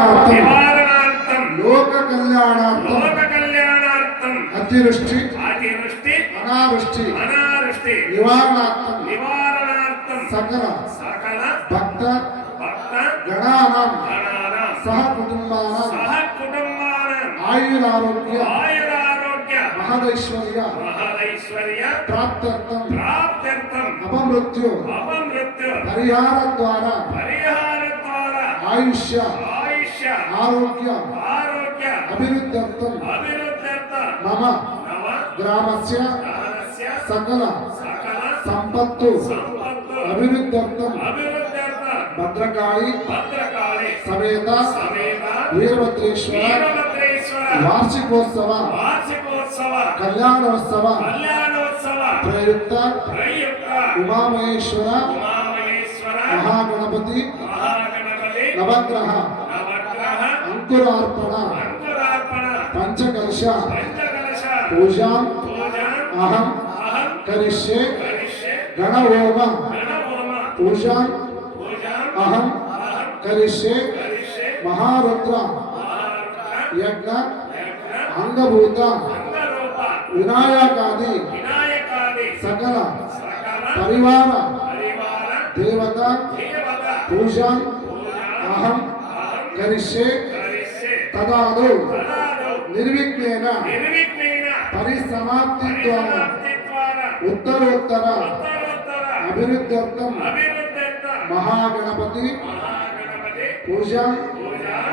నివారణార్థం లోక కళ్యాణార్థం అతివృష్టి అనావృష్టి నివారణార్థం సకల భక్త గణానాం సహ కుటుంబానాం ఆయురారోగ్య మహదైశ్వర్య ప్రాప్త్యర్థం అపమృత్యు పరిహార ద్వారా ఆయుష్య ఆరోగ్య అభివృద్ధ్యర్థం మమ గ్రామస్య సకల సంపత్తు అభివృద్ధ్యర్థం భద్రకాళి సమేత వీరభద్రేశ్వర వార్షికోత్సవ కళ్యాణోత్సవ ప్రయుక్త ఉమామహేశ్వర మహాగణపతి నవగ్రహ అంకురార్పణ పంచకలశ పూజా అహం కరిష్యే గణహోమ పూజా అహం కరిష్యే మహారుద్ర యజ్ఞ అంగభూత వినాయకాది సకల పరివార దేవత పూజా అహం కరిష్యే తదాదు నిర్విఘ్నేన పరిసమాప్తి ద్వారా ఉత్తరోత్తర అభివృద్ధ్యర్థం మహాగణపతి పూజా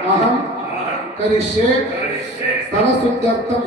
అహం కరిష్యే స్థలశుద్ధ్యర్థం